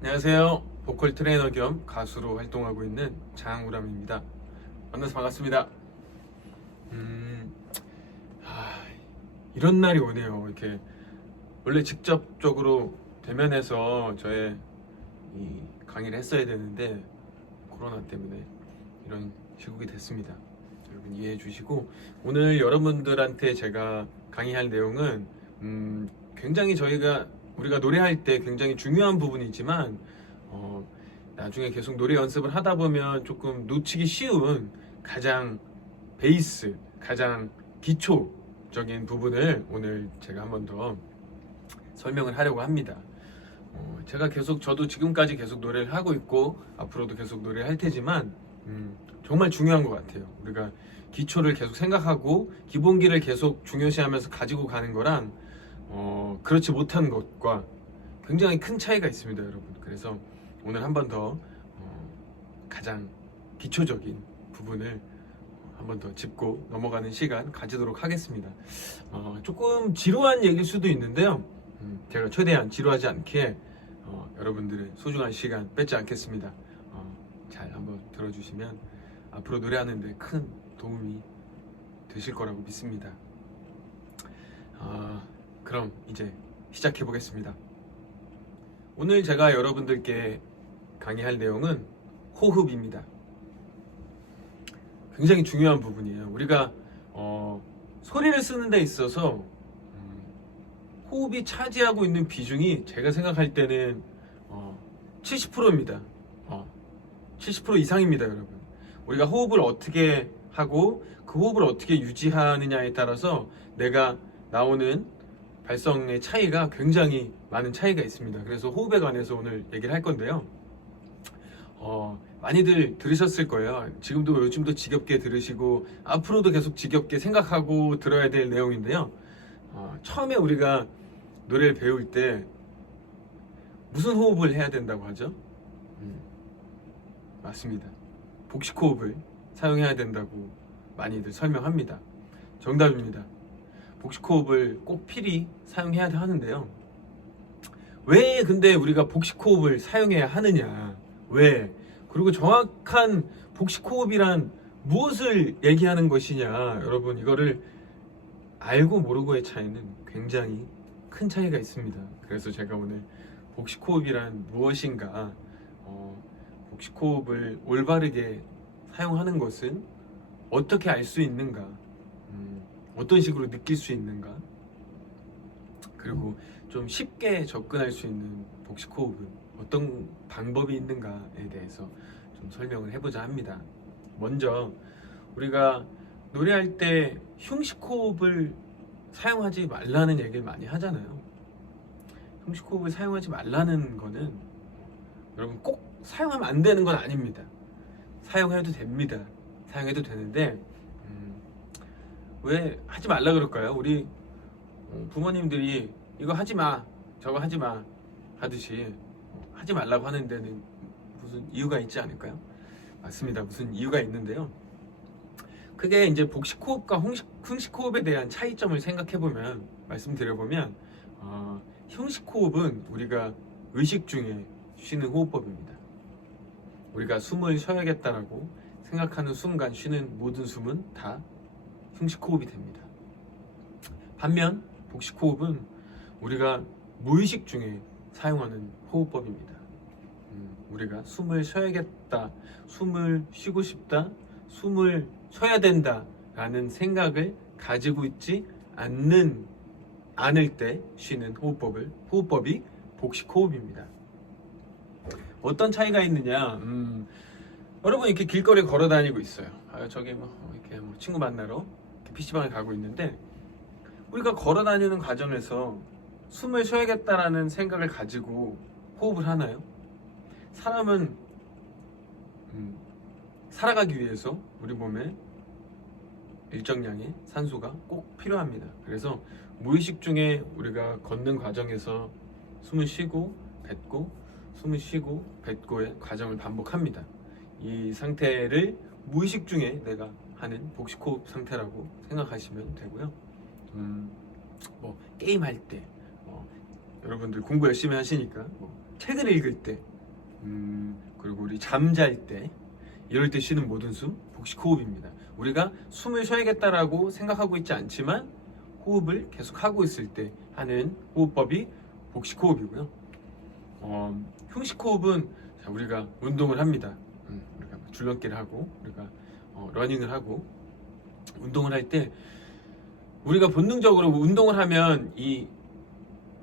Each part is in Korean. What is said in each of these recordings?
안녕하세요. 보컬 트레이너 겸 가수로 활동하고 있는 장우람입니다. 만나서 반갑습니다. 음, 아, 이런 날이 오네요. 이렇게 원래 직접적으로 대면해서 저의 이 강의를 했어야 되는데 코로나 때문에 이런 시국이 됐습니다. 여러분 이해해 주시고, 오늘 여러분들한테 제가 강의할 내용은 굉장히 우리가 노래할 때 굉장히 중요한 부분이지만 어, 나중에 계속 노래 연습을 하다 보면 조금 놓치기 쉬운 가장 베이스, 가장 기초적인 부분을 오늘 제가 한번 더 설명을 하려고 합니다. 제가 저도 지금까지 계속 노래를 하고 있고 앞으로도 계속 노래를 할 테지만 정말 중요한 것 같아요. 우리가 기초를 계속 생각하고 기본기를 계속 중요시하면서 가지고 가는 거랑 그렇지 못한 것과 굉장히 큰 차이가 있습니다, 여러분. 그래서 오늘 한 번 더 가장 기초적인 부분을 한 번 더 짚고 넘어가는 시간 가지도록 하겠습니다. 조금 지루한 얘기일 수도 있는데요. 제가 최대한 지루하지 않게 여러분들의 소중한 시간 뺏지 않겠습니다. 잘 한번 들어주시면 앞으로 노래하는데 큰 도움이 되실 거라고 믿습니다. 그럼 이제 시작해 보겠습니다. 오늘 제가 여러분들께 강의할 내용은 호흡입니다. 굉장히 중요한 부분이에요. 우리가 소리를 쓰는 데 있어서 호흡이 차지하고 있는 비중이 제가 생각할 때는 70%입니다. 70% 이상입니다, 여러분. 우리가 호흡을 어떻게 하고 그 호흡을 어떻게 유지하느냐에 따라서 내가 나오는 발성의 차이가 굉장히 많은 차이가 있습니다. 그래서 호흡에 관해서 오늘 얘기를 할 건데요. 많이들 들으셨을 거예요. 지금도 요즘도 지겹게 들으시고 앞으로도 계속 지겹게 생각하고 들어야 될 내용인데요. 처음에 우리가 노래를 배울 때 무슨 호흡을 해야 된다고 하죠? 맞습니다. 복식 호흡을 사용해야 된다고 많이들 설명합니다. 정답입니다. 복식 호흡을 꼭 필히 사용해야 하는데요. 왜 근데 우리가 복식 호흡을 사용해야 하느냐? 왜? 그리고 정확한 복식 호흡이란 무엇을 얘기하는 것이냐? 여러분, 이거를 알고 모르고의 차이는 굉장히 큰 차이가 있습니다. 그래서 제가 오늘 복식 호흡이란 무엇인가, 복식 호흡을 올바르게 사용하는 것은 어떻게 알 수 있는가, 어떤 식으로 느낄 수 있는가, 그리고 좀 쉽게 접근할 수 있는 복식 호흡은 어떤 방법이 있는가에 대해서 좀 설명을 해보자 합니다. 먼저 우리가 노래할 때 흉식 호흡을 사용하지 말라는 얘기를 많이 하잖아요. 흉식 호흡을 사용하지 말라는 거는 여러분 꼭 사용하면 안 되는 건 아닙니다. 사용해도 됩니다. 사용해도 되는데 왜 하지 말라 그럴까요? 우리 부모님들이 이거 하지 마, 저거 하지 마 하듯이 하지 말라고 하는 데는 무슨 이유가 있지 않을까요? 맞습니다. 무슨 이유가 있는데요. 그게 이제 복식 호흡과 흉식 호흡에 대한 차이점을 생각해보면, 말씀드려보면, 흉식 호흡은 우리가 의식 중에 쉬는 호흡법입니다. 우리가 숨을 쉬어야겠다라고 생각하는 순간 쉬는 모든 숨은 다 흉식 호흡이 됩니다. 반면 복식 호흡은 우리가 무의식 중에 사용하는 호흡법입니다. 우리가 숨을 쉬어야겠다, 숨을 쉬고 싶다, 숨을 쉬어야 된다 라는 생각을 가지고 있지 않을 때 쉬는 호흡법이 복식 호흡입니다. 어떤 차이가 있느냐? 여러분 이렇게 길거리에 걸어 다니고 있어요. 저기 이렇게 친구 만나러 PC방에 가고 있는데, 우리가 걸어 다니는 과정에서 숨을 쉬어야겠다라는 생각을 가지고 호흡을 하나요? 사람은 살아가기 위해서 우리 몸에 일정량의 산소가 꼭 필요합니다. 그래서 무의식 중에 우리가 걷는 과정에서 숨을 쉬고 뱉고, 숨을 쉬고 뱉고의 과정을 반복합니다. 이 상태를 무의식 중에 내가 하는 복식 호흡 상태라고 생각하시면 되고요. 게임할 때, 여러분들 공부 열심히 하시니까 책을 읽을 때, 그리고 우리 잠잘 때, 이럴 때 쉬는 모든 숨, 복식호흡입니다. 우리가 숨을 쉬어야겠다라고 생각하고 있지 않지만 호흡을 계속 하고 있을 때 하는 호흡법이 복식호흡이고요. 흉식호흡은 우리가 운동을 합니다. 우리가 줄넘기를 하고 우리가 러닝을 하고 운동을 할 때 우리가 본능적으로 운동을 하면 이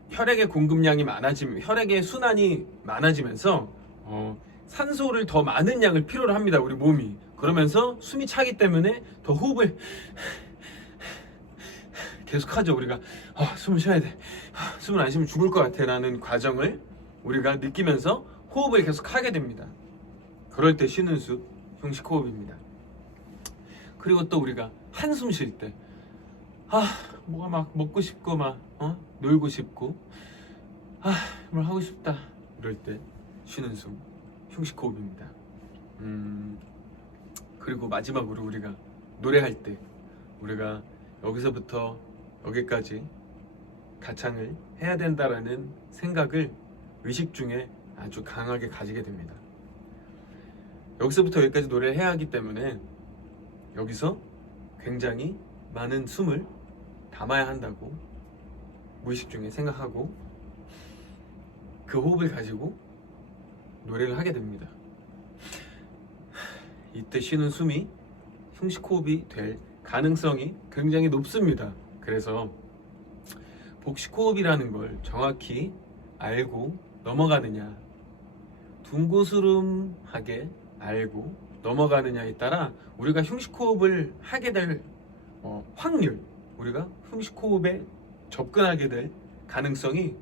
혈액의 공급량이 많아지면 혈액의 순환이 많아지면서 산소를 더 많은 양을 필요로 합니다. 우리 몸이. 그러면서 숨이 차기 때문에 더 호흡을 계속하죠. 우리가 숨을 쉬어야 돼. 숨을 안 쉬면 죽을 것 같아 라는 과정을 우리가 느끼면서 호흡을 계속 하게 됩니다. 그럴 때 쉬는 숨, 흉식호흡입니다. 그리고 또 우리가 한숨 쉴 때 뭐가 막 먹고 싶고 막 놀고 싶고 뭘 하고 싶다 이럴 때 쉬는 숨, 흉식호흡입니다. 그리고 마지막으로 우리가 노래할 때 우리가 여기서부터 여기까지 가창을 해야 된다라는 생각을 의식 중에 아주 강하게 가지게 됩니다. 여기서부터 여기까지 노래를 해야 하기 때문에 여기서 굉장히 많은 숨을 담아야 한다고 무의식 중에 생각하고 그 호흡을 가지고 노래를 하게 됩니다. 이때 쉬는 숨이 흉식호흡이 될 가능성이 굉장히 높습니다. 그래서 복식호흡이라는 걸 정확히 알고 넘어가느냐, 둥고스름하게 알고 넘어가느냐에 따라 우리가 흉식호흡을 하게 될 확률, 우리가 흉식호흡에 접근하게 될 가능성이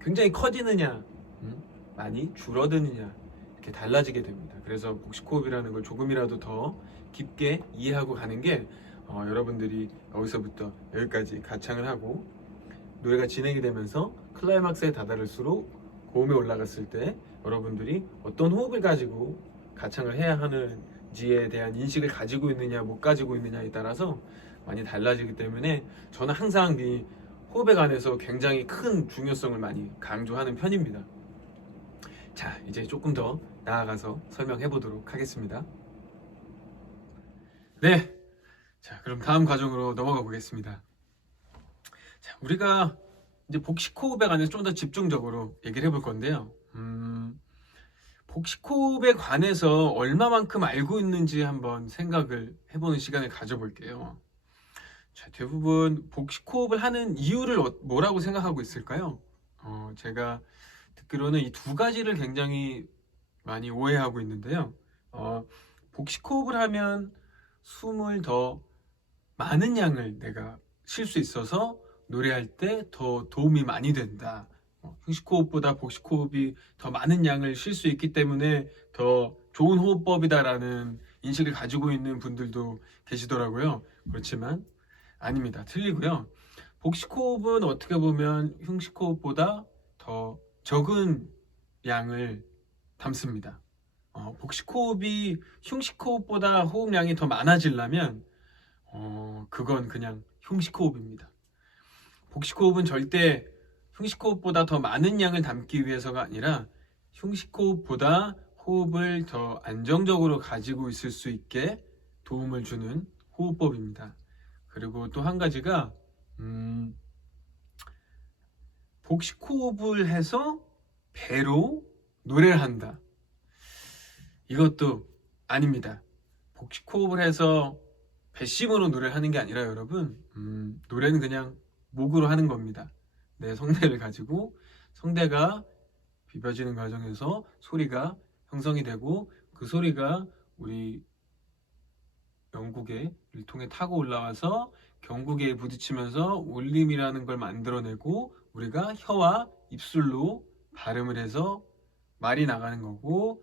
굉장히 커지느냐, 많이 줄어드느냐 이렇게 달라지게 됩니다. 그래서 복식호흡이라는 걸 조금이라도 더 깊게 이해하고 가는 게 여러분들이 여기서부터 여기까지 가창을 하고 노래가 진행이 되면서 클라이막스에 다다를수록 고음에 올라갔을 때 여러분들이 어떤 호흡을 가지고 가창을 해야 하는지에 대한 인식을 가지고 있느냐 못 가지고 있느냐에 따라서 많이 달라지기 때문에 저는 항상 이 호흡에 관해서 굉장히 큰 중요성을 많이 강조하는 편입니다. 자, 이제 조금 더 나아가서 설명해 보도록 하겠습니다. 네, 자, 그럼 다음 과정으로 넘어가 보겠습니다. 자, 우리가 이제 복식호흡에 관해서 좀 더 집중적으로 얘기를 해볼 건데요. 복식호흡에 관해서 얼마만큼 알고 있는지 한번 생각을 해보는 시간을 가져볼게요. 자, 대부분 복식호흡을 하는 이유를 뭐라고 생각하고 있을까요? 제가 듣기로는 이 두 가지를 굉장히 많이 오해하고 있는데요. 복식호흡을 하면 숨을 더 많은 양을 내가 쉴 수 있어서 노래할 때 더 도움이 많이 된다. 흉식호흡보다 복식호흡이 더 많은 양을 쉴 수 있기 때문에 더 좋은 호흡법이다라는 인식을 가지고 있는 분들도 계시더라고요. 그렇지만 아닙니다. 틀리고요. 복식호흡은 어떻게 보면 흉식호흡보다 더 적은 양을 담습니다. 복식호흡이 흉식호흡보다 호흡량이 더 많아지려면 그건 그냥 흉식호흡입니다. 복식호흡은 절대 흉식호흡보다 더 많은 양을 담기 위해서가 아니라 흉식호흡보다 호흡을 더 안정적으로 가지고 있을 수 있게 도움을 주는 호흡법입니다. 그리고 또 한 가지가 복식호흡을 해서 배로 노래를 한다. 이것도 아닙니다. 복식호흡을 해서 배심으로 노래를 하는 게 아니라 여러분, 노래는 그냥 목으로 하는 겁니다. 내 성대를 가지고 성대가 비벼지는 과정에서 소리가 형성이 되고 그 소리가 우리 영국의 일통에 타고 올라와서 경국에 부딪히면서 울림이라는 걸 만들어내고 우리가 혀와 입술로 발음을 해서 말이 나가는 거고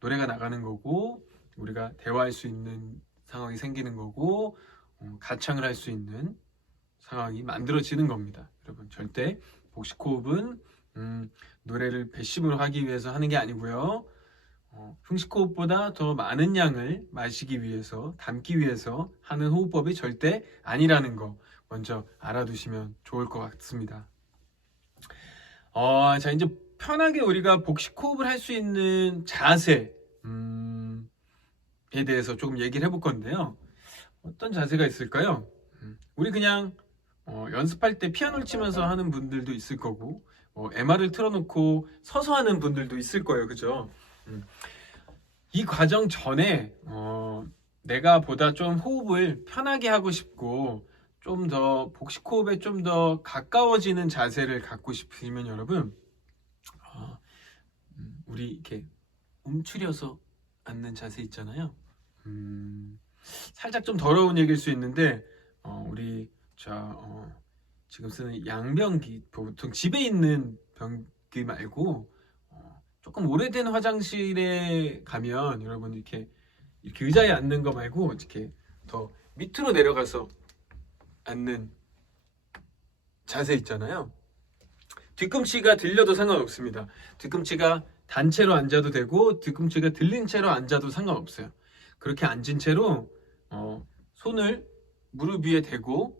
노래가 나가는 거고 우리가 대화할 수 있는 상황이 생기는 거고 가창을 할 수 있는 상황이 만들어지는 겁니다. 여러분, 절대 복식호흡은 노래를 배심으로 하기 위해서 하는 게 아니고요. 흉식호흡보다 더 많은 양을 마시기 위해서, 담기 위해서 하는 호흡법이 절대 아니라는 거 먼저 알아두시면 좋을 것 같습니다. 자, 이제 편하게 우리가 복식 호흡을 할 수 있는 자세에 대해서 조금 얘기를 해볼 건데요. 어떤 자세가 있을까요? 우리 그냥 연습할 때 피아노를 치면서 하는 분들도 있을 거고, MR을 틀어놓고 서서 하는 분들도 있을 거예요. 그죠? 이 과정 전에 내가 보다 좀 호흡을 편하게 하고 싶고 좀 더 복식 호흡에 좀 더 가까워지는 자세를 갖고 싶으면 여러분, 우리 이렇게 움츠려서 앉는 자세 있잖아요. 살짝 좀 더러운 얘기일 수 있는데 우리 지금 쓰는 양변기, 보통 집에 있는 변기 말고 조금 오래된 화장실에 가면 여러분 이렇게 의자에 앉는 거 말고 이렇게 더 밑으로 내려가서 앉는 자세 있잖아요. 뒤꿈치가 들려도 상관없습니다. 뒤꿈치가 단체로 앉아도 되고 뒤꿈치가 들린 채로 앉아도 상관없어요. 그렇게 앉은 채로 손을 무릎 위에 대고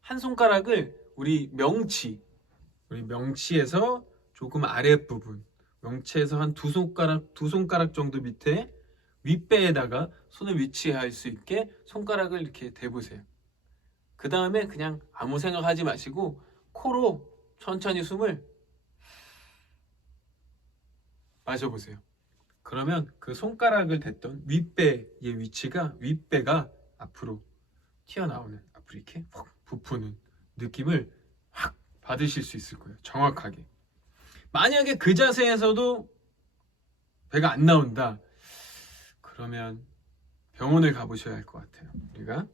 한 손가락을 우리 명치에서 조금 아랫부분, 명치에서 한 두 손가락 정도 밑에 윗배에다가 손을 위치할 수 있게 손가락을 이렇게 대보세요. 그 다음에 그냥 아무 생각하지 마시고 코로 천천히 숨을 마셔보세요. 그러면 그 손가락을 댔던 윗배의 위치가, 윗배가 앞으로 튀어나오는, 앞으로 이렇게 훅 부푸는 느낌을 확 받으실 수 있을 거예요. 정확하게. 만약에 그 자세에서도 배가 안 나온다, 그러면 병원을 가보셔야 할 것 같아요. 우리가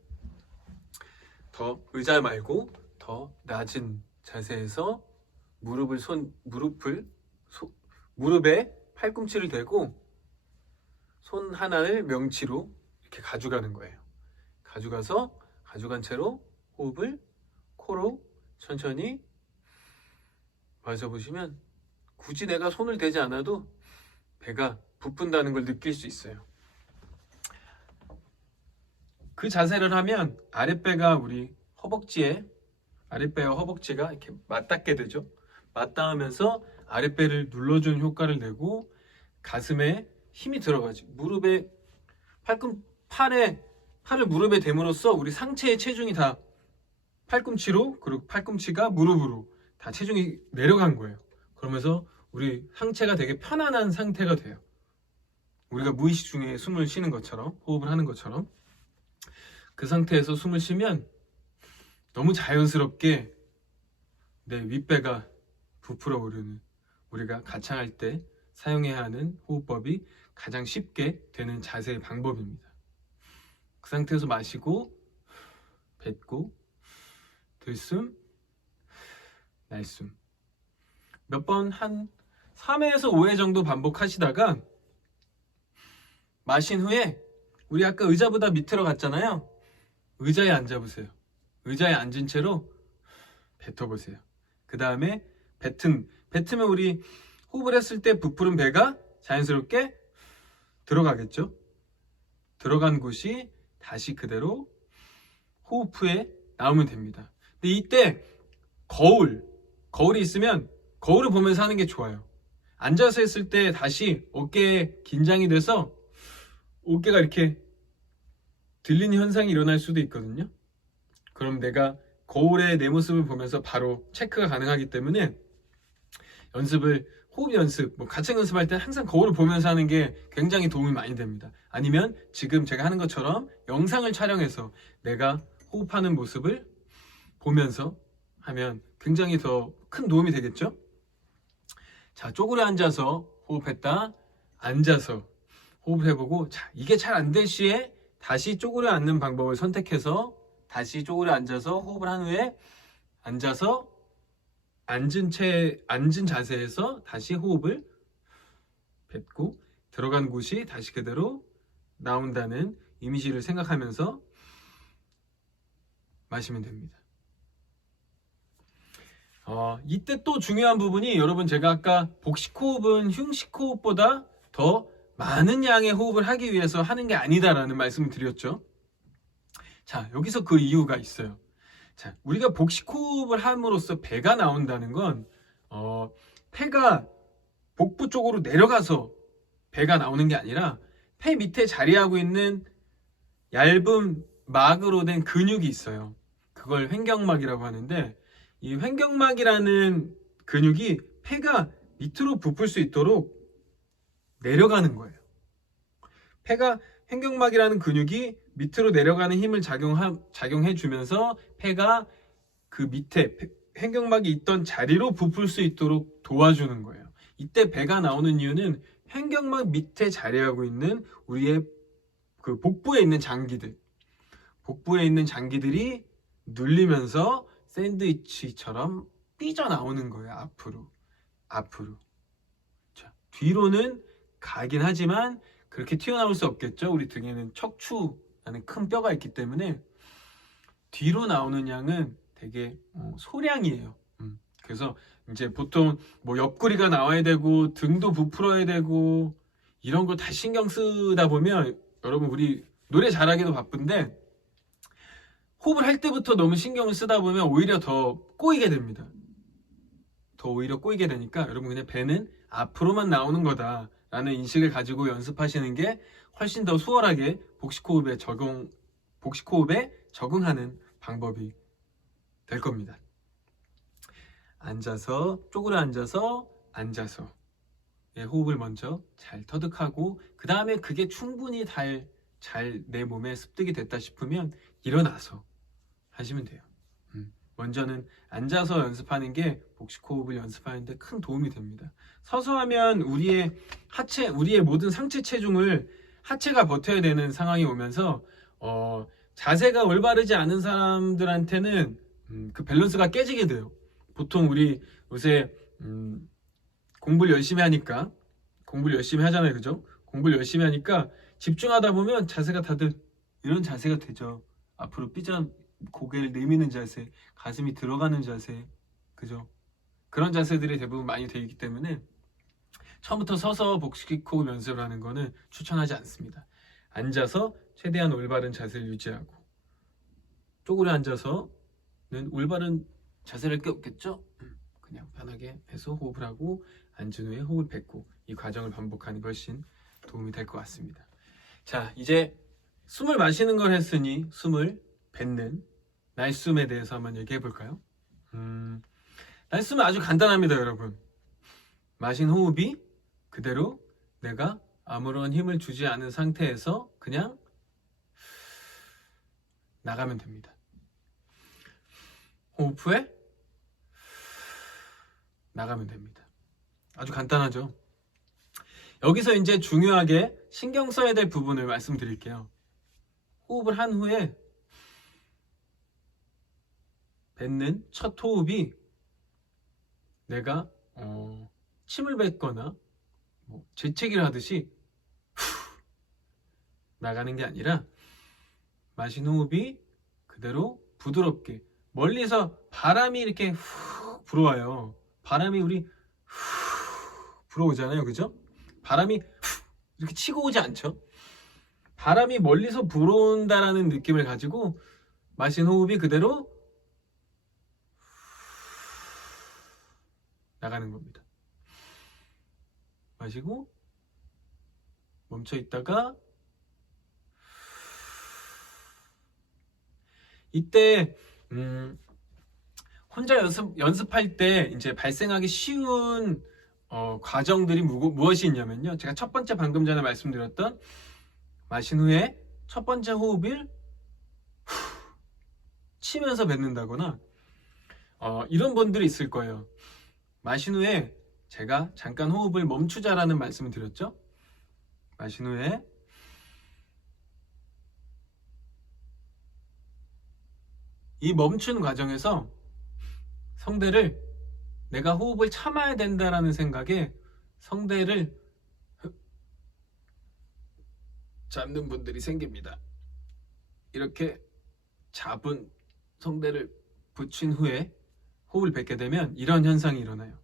더 의자 말고 더 낮은 자세에서 무릎에 팔꿈치를 대고 손 하나를 명치로 이렇게 가져가는 거예요. 가져간 채로 호흡을 코로 천천히 마셔보시면 굳이 내가 손을 대지 않아도 배가 부푼다는 걸 느낄 수 있어요. 그 자세를 하면 아랫배가 우리 아랫배와 허벅지가 이렇게 맞닿게 되죠. 맞닿으면서 아랫배를 눌러주는 효과를 내고 가슴에 힘이 들어가지. 팔을 무릎에 댐으로써 우리 상체의 체중이 다 팔꿈치로, 그리고 팔꿈치가 무릎으로 다 체중이 내려간 거예요. 그러면서 우리 상체가 되게 편안한 상태가 돼요. 우리가 무의식 중에 숨을 쉬는 것처럼, 호흡을 하는 것처럼 그 상태에서 숨을 쉬면 너무 자연스럽게 내 윗배가 부풀어 오르는, 우리가 가창할 때 사용해야 하는 호흡법이 가장 쉽게 되는 자세의 방법입니다. 그 상태에서 마시고 뱉고 들숨 날숨 몇 번, 한 3회에서 5회 정도 반복하시다가 마신 후에 우리 아까 의자보다 밑으로 갔잖아요. 의자에 앉아보세요. 의자에 앉은 채로 뱉어보세요. 그 다음에 뱉으면 우리 호흡을 했을 때 부푸른 배가 자연스럽게 들어가겠죠. 들어간 곳이 다시 그대로 호흡 후에 나오면 됩니다. 근데 이때 거울이 있으면 거울을 보면서 하는 게 좋아요. 앉아서 했을 때 다시 어깨에 긴장이 돼서 어깨가 이렇게 들리는 현상이 일어날 수도 있거든요. 그럼 내가 거울에 내 모습을 보면서 바로 체크가 가능하기 때문에 호흡 연습, 가창 연습할 때 항상 거울을 보면서 하는 게 굉장히 도움이 많이 됩니다. 아니면 지금 제가 하는 것처럼 영상을 촬영해서 내가 호흡하는 모습을 보면서 하면 굉장히 더 큰 도움이 되겠죠? 자, 쪼그려 앉아서 호흡했다, 앉아서 호흡해보고, 자, 이게 잘 안 될 시에 다시 쪼그려 앉는 방법을 선택해서 다시 쪼그려 앉아서 호흡을 한 후에 앉아서 앉은 자세에서 다시 호흡을 뱉고 들어간 곳이 다시 그대로 나온다는 이미지를 생각하면서 마시면 됩니다. 이때 또 중요한 부분이, 여러분 제가 아까 복식 호흡은 흉식 호흡보다 더 많은 양의 호흡을 하기 위해서 하는 게 아니다라는 말씀을 드렸죠. 자, 여기서 그 이유가 있어요. 자, 우리가 복식 호흡을 함으로써 배가 나온다는 건 폐가 복부 쪽으로 내려가서 배가 나오는 게 아니라 폐 밑에 자리하고 있는 얇은 막으로 된 근육이 있어요. 그걸 횡격막이라고 하는데, 이 횡격막이라는 근육이 폐가 밑으로 부풀 수 있도록 내려가는 거예요. 폐가 횡격막이라는 근육이 밑으로 내려가는 힘을 작용해 주면서 폐가 그 밑에 횡격막이 있던 자리로 부풀 수 있도록 도와주는 거예요. 이때 배가 나오는 이유는 횡격막 밑에 자리하고 있는 우리의 그 복부에 있는 장기들이 눌리면서 샌드위치처럼 삐져나오는 거예요. 앞으로. 자, 뒤로는 가긴 하지만 그렇게 튀어나올 수 없겠죠. 우리 등에는 척추라는 큰 뼈가 있기 때문에 뒤로 나오는 양은 되게 소량이에요. 그래서 이제 보통 뭐 옆구리가 나와야 되고 등도 부풀어야 되고 이런 거 다 신경 쓰다 보면 여러분, 우리 노래 잘하기도 바쁜데 호흡을 할 때부터 너무 신경을 쓰다 보면 오히려 더 꼬이게 됩니다. 오히려 꼬이게 되니까 여러분, 그냥 배는 앞으로만 나오는 거다라는 인식을 가지고 연습하시는 게 훨씬 더 수월하게 복식호흡에 적응하는 방법이 될 겁니다. 쪼그려 앉아서 호흡을 먼저 잘 터득하고, 그 다음에 그게 충분히 잘 내 몸에 습득이 됐다 싶으면 일어나서 하시면 돼요. 먼저는 앉아서 연습하는 게 복식호흡을 연습하는데 큰 도움이 됩니다. 서서 하면 우리의 모든 상체 체중을 하체가 버텨야 되는 상황이 오면서 자세가 올바르지 않은 사람들한테는 그 밸런스가 깨지게 돼요. 보통 우리 요새 공부를 열심히 하잖아요, 그죠? 공부를 열심히 하니까 집중하다 보면 자세가 다들 이런 자세가 되죠. 앞으로 고개를 내미는 자세, 가슴이 들어가는 자세, 그죠? 그런 자세들이 대부분 많이 되어 있기 때문에 처음부터 서서 복식호흡 연습을 하는 거는 추천하지 않습니다. 앉아서 최대한 올바른 자세를 유지하고, 쪼그려 앉아서는 올바른 자세를 게 없겠죠? 그냥 편하게 해서 호흡을 하고 앉은 후에 호흡을 뱉고, 이 과정을 반복하는 게 훨씬 도움이 될 것 같습니다. 자, 이제 숨을 마시는 걸 했으니 숨을 뱉는 날숨에 대해서 한번 얘기해 볼까요? 날숨은 아주 간단합니다, 여러분. 마신 호흡이 그대로 내가 아무런 힘을 주지 않은 상태에서 그냥 나가면 됩니다. 호흡 후에 나가면 됩니다. 아주 간단하죠? 여기서 이제 중요하게 신경 써야 될 부분을 말씀드릴게요. 호흡을 한 후에 뱉는 첫 호흡이 내가 침을 뱉거나 재채기를 하듯이 나가는 게 아니라, 마신 호흡이 그대로 부드럽게, 멀리서 바람이 이렇게 후 불어와요. 바람이 우리 후 불어오잖아요, 그죠? 바람이 후 이렇게 치고 오지 않죠? 바람이 멀리서 불어온다라는 느낌을 가지고 마신 호흡이 그대로 나가는 겁니다. 마시고 멈춰 있다가, 이때 혼자 연습할 때 이제 발생하기 쉬운 과정들이 무엇이 있냐면요, 제가 첫 번째 방금 전에 말씀드렸던 마신 후에 첫 번째 호흡을 치면서 뱉는다거나 이런 분들이 있을 거예요. 마신 후에 제가 잠깐 호흡을 멈추자라는 말씀을 드렸죠. 마신 후에 이 멈춘 과정에서 성대를, 내가 호흡을 참아야 된다라는 생각에 성대를 잡는 분들이 생깁니다. 이렇게 잡은 성대를 붙인 후에 호흡을 뱉게 되면 이런 현상이 일어나요.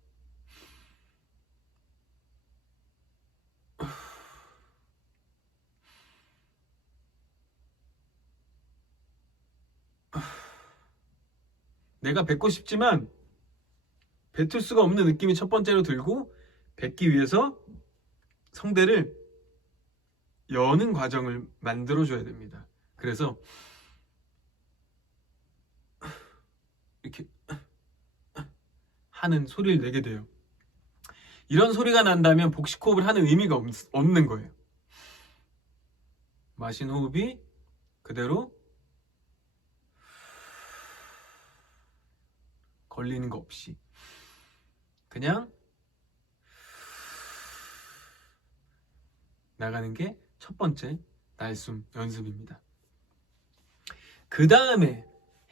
내가 뱉고 싶지만 뱉을 수가 없는 느낌이 첫 번째로 들고, 뱉기 위해서 성대를 여는 과정을 만들어줘야 됩니다. 그래서 이렇게 하는 소리를 내게 돼요. 이런 소리가 난다면 복식 호흡을 하는 의미가 없는 거예요. 마신 호흡이 그대로 걸리는 거 없이 그냥 나가는 게 첫 번째 날숨 연습입니다. 그 다음에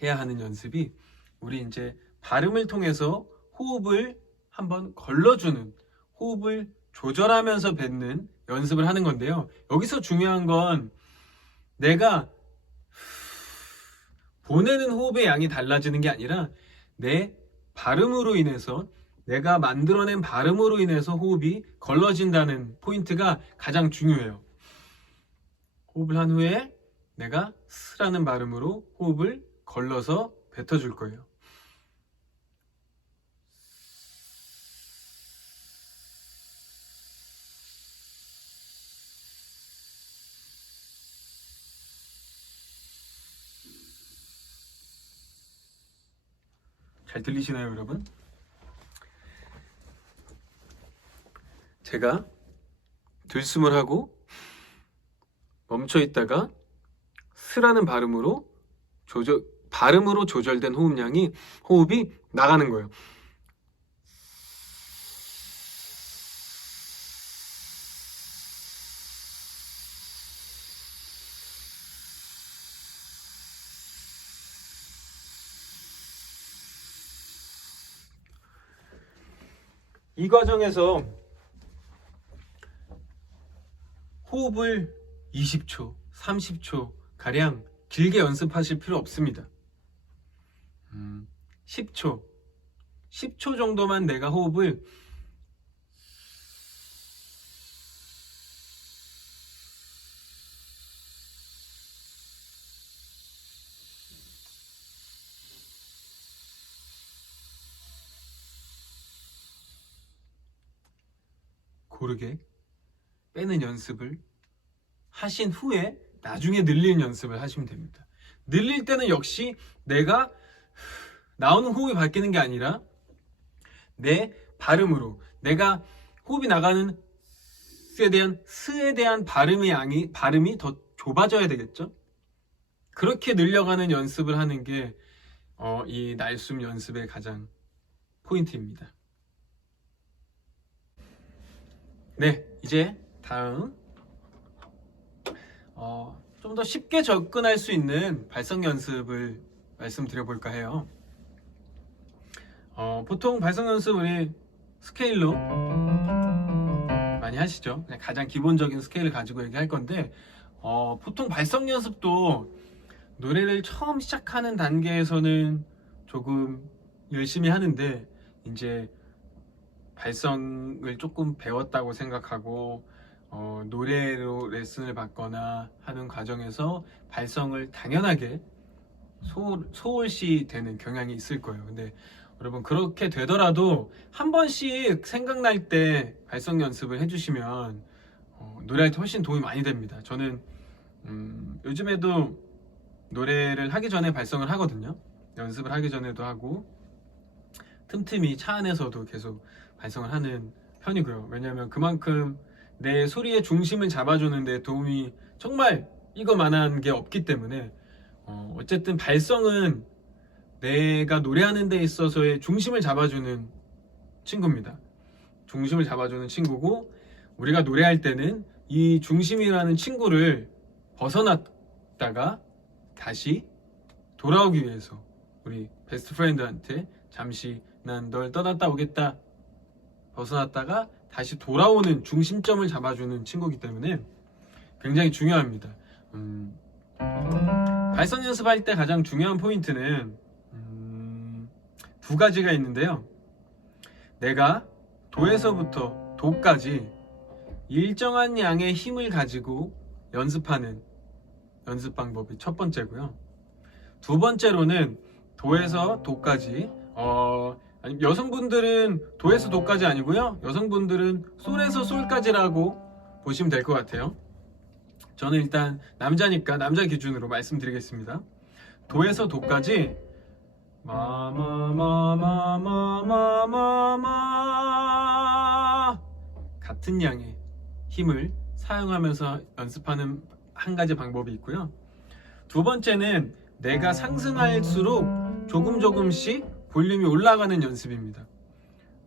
해야 하는 연습이, 우리 이제 발음을 통해서 호흡을 한번 걸러주는, 호흡을 조절하면서 뱉는 연습을 하는 건데요. 여기서 중요한 건 내가 보내는 호흡의 양이 달라지는 게 아니라 내 발음으로 인해서, 내가 만들어낸 발음으로 인해서 호흡이 걸러진다는 포인트가 가장 중요해요. 호흡을 한 후에 내가 스라는 발음으로 호흡을 걸러서 뱉어줄 거예요. 잘 들리시나요, 여러분? 제가 들숨을 하고 멈춰 있다가 스라는 발음으로 조절된 호흡이 나가는 거예요. 이 과정에서 호흡을 20초, 30초 가량 길게 연습하실 필요 없습니다. 10초 정도만 내가 호흡을 고르게 빼는 연습을 하신 후에 나중에 늘리는 연습을 하시면 됩니다. 늘릴 때는 역시 내가 나오는 호흡이 바뀌는 게 아니라 내 발음으로, 내가 호흡이 나가는 스에 대한 발음이 더 좁아져야 되겠죠? 그렇게 늘려가는 연습을 하는 게 이 날숨 연습의 가장 포인트입니다. 네, 이제 다음 좀 더 쉽게 접근할 수 있는 발성 연습을 말씀드려볼까 해요. 보통 발성 연습 우리 스케일로 많이 하시죠. 그냥 가장 기본적인 스케일을 가지고 얘기할 건데, 보통 발성 연습도 노래를 처음 시작하는 단계에서는 조금 열심히 하는데, 이제 발성을 조금 배웠다고 생각하고 노래로 레슨을 받거나 하는 과정에서 발성을 당연하게 소홀시 되는 경향이 있을 거예요. 근데 여러분, 그렇게 되더라도 한 번씩 생각날 때 발성 연습을 해주시면 노래할 때 훨씬 도움이 많이 됩니다. 저는 요즘에도 노래를 하기 전에 발성을 하거든요. 연습을 하기 전에도 하고 틈틈이 차 안에서도 계속 발성을 하는 편이고요. 왜냐하면 그만큼 내 소리의 중심을 잡아주는 데 도움이 정말 이거만한 게 없기 때문에 어쨌든 발성은 내가 노래하는 데 있어서의 중심을 잡아주는 친구입니다. 중심을 잡아주는 친구고, 우리가 노래할 때는 이 중심이라는 친구를 벗어났다가 다시 돌아오기 위해서 우리 베스트 프렌드한테 잠시 난 널 떠났다 오겠다 벗어났다가 다시 돌아오는 중심점을 잡아주는 친구이기 때문에 굉장히 중요합니다. 발성 연습할 때 가장 중요한 포인트는 두 가지가 있는데요. 내가 도에서부터 도까지 일정한 양의 힘을 가지고 연습하는 연습 방법이 첫 번째고요. 두 번째로는 도에서 도까지. 아니, 여성분들은 도에서 도까지 아니고요. 여성분들은 솔에서 솔까지라고 보시면 될 것 같아요. 저는 일단 남자니까 남자 기준으로 말씀드리겠습니다. 도에서 도까지 마마마마마마마마 같은 양의 힘을 사용하면서 연습하는 한 가지 방법이 있고요. 두 번째는 내가 상승할수록 조금씩 볼륨이 올라가는 연습입니다.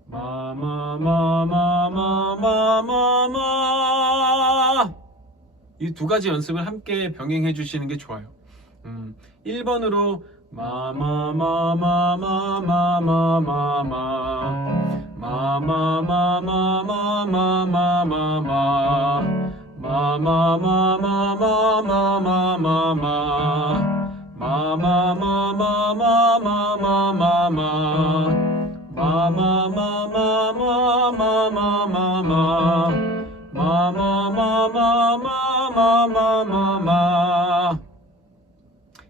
마마마마마마마마 이 두 가지 연습을 함께 병행해 주시는 게 좋아요. 1번으로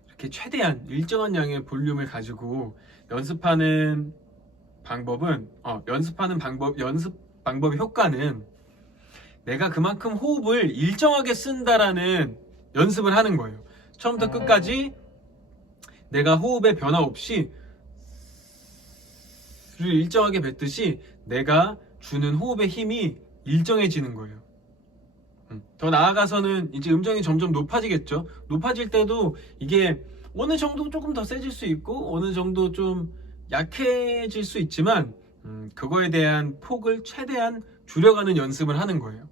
이렇게 최대한 일정한 양의 볼륨을 가지고 연습하는 방법은 연습 방법의 효과는 내가 그만큼 호흡을 일정하게 쓴다라는 연습을 하는 거예요. 처음부터 끝까지 내가 호흡에 변화 없이 일정하게 뱉듯이 내가 주는 호흡의 힘이 일정해지는 거예요. 더 나아가서는 이제 음정이 점점 높아지겠죠. 높아질 때도 이게 어느 정도 조금 더 세질 수 있고 어느 정도 좀 약해질 수 있지만 그거에 대한 폭을 최대한 줄여가는 연습을 하는 거예요.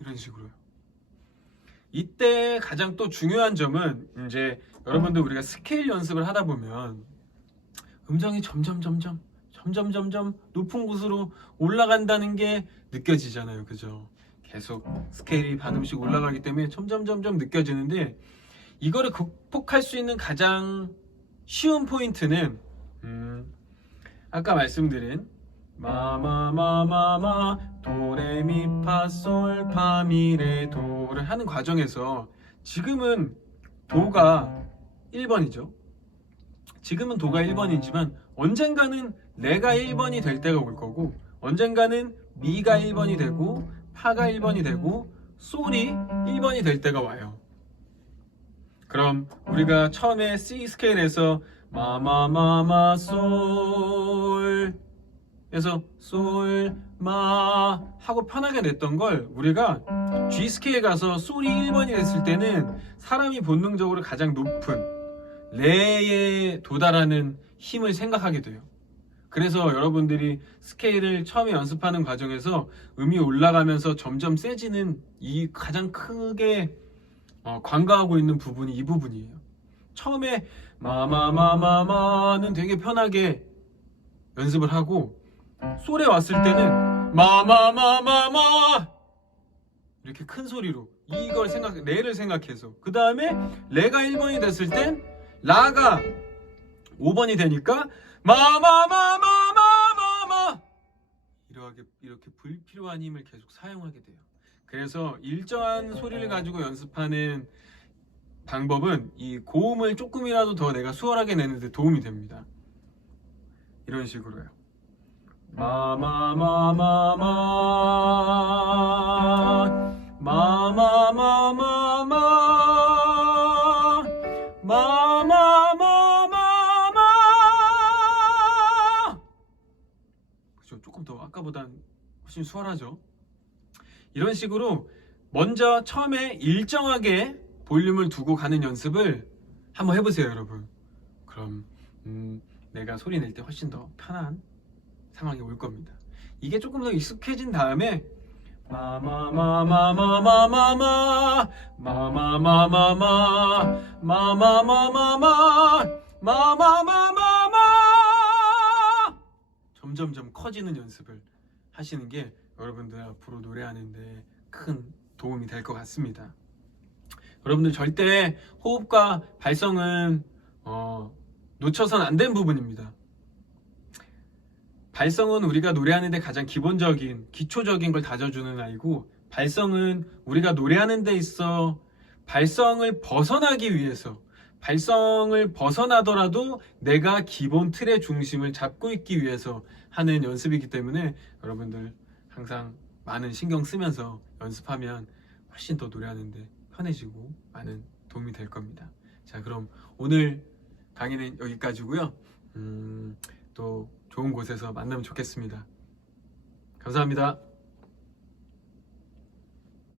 이런 식으로요. 이때 가장 또 중요한 점은 이제 여러분들 우리가 스케일 연습을 하다 보면 음정이 점점 높은 곳으로 올라간다는 게 느껴지잖아요. 그죠? 계속 스케일이 반음씩 올라가기 때문에 점점 느껴지는데 이거를 극복할 수 있는 가장 쉬운 포인트는 아까 말씀드린 마마마마마 도레미파솔파미레도를 하는 과정에서 지금은 도가 1번이죠. 지금은 도가 1번이지만 언젠가는 레가 1번이 될 때가 올 거고 언젠가는 미가 1번이 되고 파가 1번이 되고 솔이 1번이 될 때가 와요. 그럼 우리가 처음에 C 스케일에서 마마마마 솔 에서 솔, 마 하고 편하게 냈던 걸 우리가 G 스케일 가서 솔이 1번이 됐을 때는 사람이 본능적으로 가장 높은 레에 도달하는 힘을 생각하게 돼요. 그래서 여러분들이 스케일을 처음에 연습하는 과정에서 음이 올라가면서 점점 세지는 이 가장 크게 관가하고 있는 부분이 이 부분이에요. 처음에 마마마마마는 되게 편하게 연습을 하고 솔에 왔을 때는 마마마마마 이렇게 큰 소리로 이걸 레를 생각해서 그 다음에 레가 1번이 됐을 땐 라가 5번이 되니까 마마마마마마마 이렇게 불필요한 힘을 계속 사용하게 돼요. 그래서 일정한 소리를 가지고 연습하는 방법은 이 고음을 조금이라도 더 내가 수월하게 내는 데 도움이 됩니다. 이런 식으로요. 마마마마마 마마마마마 마마마마마 그죠? 조금 더 아까보단 훨씬 수월하죠. 이런 식으로 먼저 처음에 일정하게 볼륨을 두고 가는 연습을 한번 해보세요, 여러분. 그럼 내가 소리 낼 때 훨씬 더 편한 상황이 올 겁니다. 이게 조금 더 익숙해진 다음에 마마마마마마마마 마마마마마 마마마마마 마마마마마 점점점 커지는 연습을 하시는 게 여러분들 앞으로 노래하는데 큰 도움이 될 것 같습니다. 여러분들 절대 호흡과 발성은 놓쳐선 안 된 부분입니다. 발성은 우리가 노래하는데 가장 기본적인, 기초적인 걸 다져주는 아이고, 발성은 우리가 노래하는 데 있어 발성을 벗어나기 위해서, 발성을 벗어나더라도 내가 기본 틀의 중심을 잡고 있기 위해서 하는 연습이기 때문에 여러분들 항상 많은 신경 쓰면서 연습하면 훨씬 더 노래하는데 편해지고 많은 도움이 될 겁니다. 자, 그럼 오늘 강의는 여기까지고요. 또 좋은 곳에서 만나면 좋겠습니다. 감사합니다.